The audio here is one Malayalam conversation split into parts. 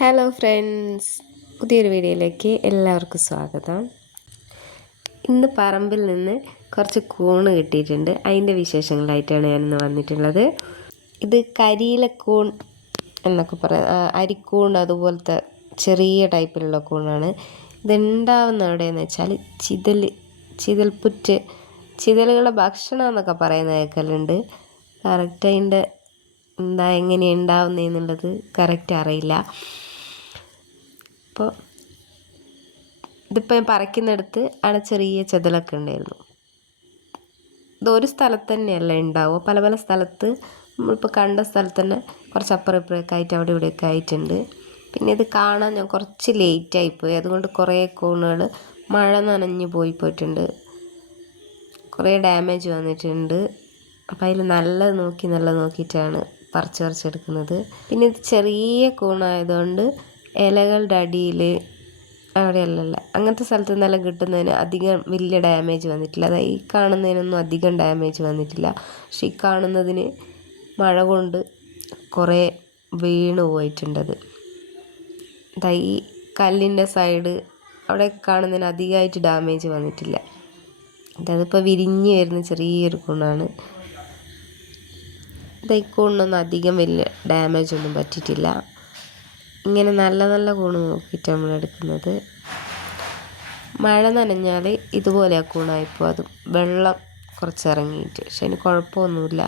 ഹലോ ഫ്രണ്ട്സ്, പുതിയൊരു വീഡിയോയിലേക്ക് എല്ലാവർക്കും സ്വാഗതം. ഇന്ന് പറമ്പിൽ നിന്ന് കുറച്ച് കൂണ് കിട്ടിയിട്ടുണ്ട്. അതിൻ്റെ വിശേഷങ്ങളായിട്ടാണ് ഞാനിന്ന് വന്നിട്ടുള്ളത്. ഇത് കരിയിലക്കൂൺ എന്നൊക്കെ പറയാം, അരിക്കൂൺ അതുപോലത്തെ ചെറിയ ടൈപ്പിലുള്ള കൂണാണ്. ഇതുണ്ടാവുന്ന എവിടെയെന്ന് വെച്ചാൽ ചിതൽപുറ്റ്, ചിതലുകളുടെ ഭക്ഷണം എന്നൊക്കെ പറയുന്ന കേൾക്കലുണ്ട്. കറക്റ്റ് അതിൻ്റെ എങ്ങനെയാണ് ഉണ്ടാവുന്നതെന്നുള്ളത് കറക്റ്റ് അറിയില്ല. അപ്പോൾ ഇതിപ്പോൾ ഞാൻ പറിക്കുന്നിടത്ത് അവിടെ ചെറിയ ചെതലൊക്കെ ഉണ്ടായിരുന്നു. ഇതൊരു സ്ഥലത്ത് തന്നെയല്ല ഉണ്ടാവുക, പല പല സ്ഥലത്ത്. നമ്മളിപ്പോൾ കണ്ട സ്ഥലത്ത് തന്നെ കുറച്ച് അപ്പുറം ഇപ്പുറമൊക്കെ ആയിട്ട് അവിടെ ഇവിടെയൊക്കെ ആയിട്ടുണ്ട്. പിന്നെ ഇത് കാണാൻ ഞാൻ കുറച്ച് ലേറ്റായിപ്പോയി, അതുകൊണ്ട് കുറേ കൂണുകൾ മഴ നനഞ്ഞ് പോയിട്ടുണ്ട്, കുറേ ഡാമേജ് വന്നിട്ടുണ്ട്. അപ്പം അതിൽ നല്ലത് നോക്കിയിട്ടാണ് പറിച്ചെടുക്കുന്നത്. പിന്നെ ഇത് ചെറിയ കൂണായതുകൊണ്ട് ഇലകളുടെ അടിയിൽ അവിടെയല്ല അങ്ങനത്തെ സ്ഥലത്ത് നിന്നെല്ലാം കിട്ടുന്നതിന് അധികം വലിയ ഡാമേജ് വന്നിട്ടില്ല. അതായത് ഈ കാണുന്നതിനൊന്നും അധികം ഡാമേജ് വന്നിട്ടില്ല. പക്ഷെ ഈ കാണുന്നതിന് മഴ കൊണ്ട് കുറേ വീണ് പോയിട്ടുണ്ടത്. ഈ കല്ലിൻ്റെ സൈഡ് അവിടെ കാണുന്നതിന് അധികമായിട്ട് ഡാമേജ് വന്നിട്ടില്ല. അതിപ്പോൾ വിരിഞ്ഞ് വരുന്ന ചെറിയൊരു കൂണാണ്. ഈ കൂണിനൊന്നും അധികം വലിയ ഡാമേജ് ഒന്നും പറ്റിയിട്ടില്ല. ഇങ്ങനെ നല്ല കൂണ് നോക്കിയിട്ട് നമ്മൾ എടുക്കുന്നത്. മഴ നനഞ്ഞാൽ ഇതുപോലെ ആ കൂണായിപ്പോൾ, അത് വെള്ളം കുറച്ചിറങ്ങിയിട്ട്. പക്ഷെ അതിന് കുഴപ്പമൊന്നുമില്ല.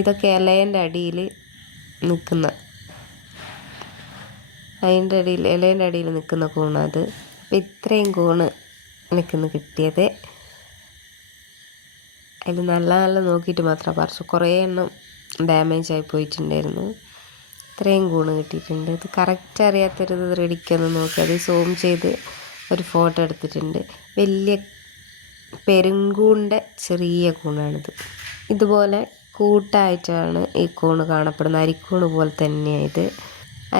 ഇതൊക്കെ ഇലേൻ്റെ അടിയിൽ നിൽക്കുന്ന, ഇലേൻ്റെ അടിയിൽ നിൽക്കുന്ന കൂണത്. അപ്പം ഇത്രയും കൂണ് എനിക്കിന്ന് കിട്ടിയത്. അതിൽ നല്ല നോക്കിയിട്ട് മാത്രം പറിച്ചു. കുറേ എണ്ണം ഡാമേജ് ആയി പോയിട്ടുണ്ടായിരുന്നു. ഇത്രയും കൂണ് കിട്ടിയിട്ടുണ്ട്. ഇത് കറക്റ്റ് അറിയാത്തൊരു റെഡിക്കൊന്ന് നോക്കി അത് സൂം ചെയ്ത് ഒരു ഫോട്ടോ എടുത്തിട്ടുണ്ട്. വലിയ പെരുങ്കൂണിൻ്റെ ചെറിയ കൂണാണിത്. ഇതുപോലെ കൂട്ടായിട്ടാണ് ഈ കൂണ് കാണപ്പെടുന്നത്. അരിക്കൂണ് പോലെ തന്നെയായത്.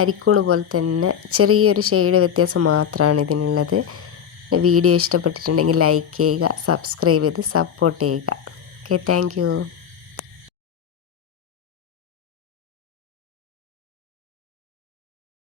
അരിക്കൂണ് പോലെ തന്നെ ചെറിയൊരു ഷെയ്ഡ് വ്യത്യാസം മാത്രമാണ് ഇതിനുള്ളത്. വീഡിയോ ഇഷ്ടപ്പെട്ടിട്ടുണ്ടെങ്കിൽ ലൈക്ക് ചെയ്യുക, സബ്സ്ക്രൈബ് ചെയ്ത് സപ്പോർട്ട് ചെയ്യുക. Okay, thank you.